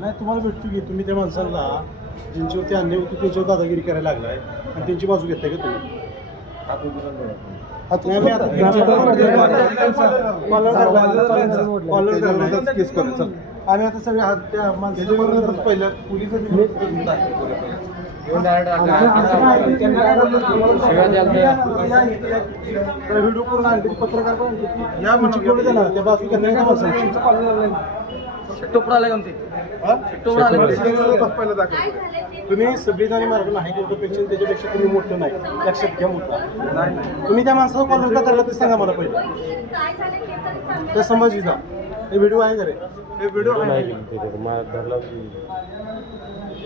नाही तुम्हाला भेटतो की तुम्ही त्या माणसाला ज्यांच्यावरती अन्याय होती त्याच्यावर दादागिरी करायला लागलाय आणि त्यांची बाजू घेताय का तुम्ही? आम्ही आता सगळे हात त्या माणसाच्या पहिल्या पोलिसांनी व्हिडिओ करून आणले पत्रकार पण या म्हणजे त्या बाजू तुम्ही संविधानी मार्ग नाही कोर्टापेक्षा त्याच्यापेक्षा तुम्ही मोठं नाही लक्षात घ्या मोठा तुम्ही त्या माणसाला कॉलर का धरला ते सांगा मला पहिले त्या समजीचा हे व्हिडिओ आहे का रे हे व्हिडिओ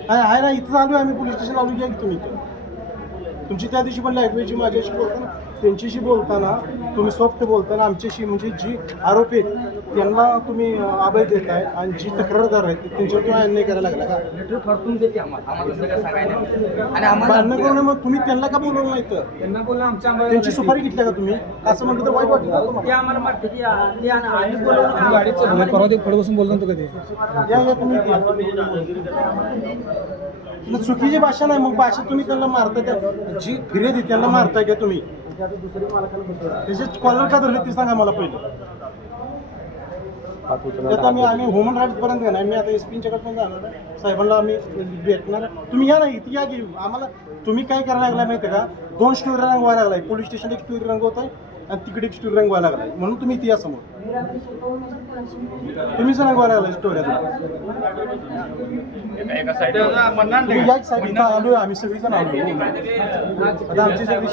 आहे ना इथं आलो आम्ही पोलीस स्टेशन आलो घ्या तुम्ही इथं तुमची त्या दिवशी पण लँग्वेजची माझ्याशी बोलताना त्यांच्याशी बोलताना तुम्ही सॉफ्ट बोलताना आमच्याशी म्हणजे जी आरोपी आहेत त्यांना तुम्ही अभय देताय आणि जी तक्रारदार आहेत त्यांच्यावर तुम्ही अन्याय करायला लागला का भांडणं करून मग तुम्ही त्यांना का बोलवलं नाही तर त्यांची सुपारी घेतल्या का तुम्ही असं म्हणलं तर वाईट वाटतं परवा ते पुढे बसून बोलतो कधी या तुम्ही चुकीची भाषा नाही मग भाषा तुम्ही त्यांना मारता त्या जी फिर्यादी त्यांना मारताय का तुम्ही त्याचे कॉलर का धरले ते सांगा मला पहिलं आता आम्ही ह्युमन राईट्स पर्यंत घेणार मी आता एसपींच्याकडे पण जाणार साहेबांना आम्ही भेटणार तुम्ही या नाही इथे या की आम्हाला तुम्ही काय करायला लागलाय माहिती आहे का 2 स्टोरी रंगवायला लागलाय पोलीस स्टेशन एक स्टोरी रंगवत आहे आणि तिकडे एक स्टोरी रंगवायला लागलाय म्हणून तुम्ही इथे या समोर तुम्हीच रंगवायला लागलाय स्टोऱ्या तुम्ही या साहेब इथं आलोय आम्ही सगळीजण आलो आता आमची सगळी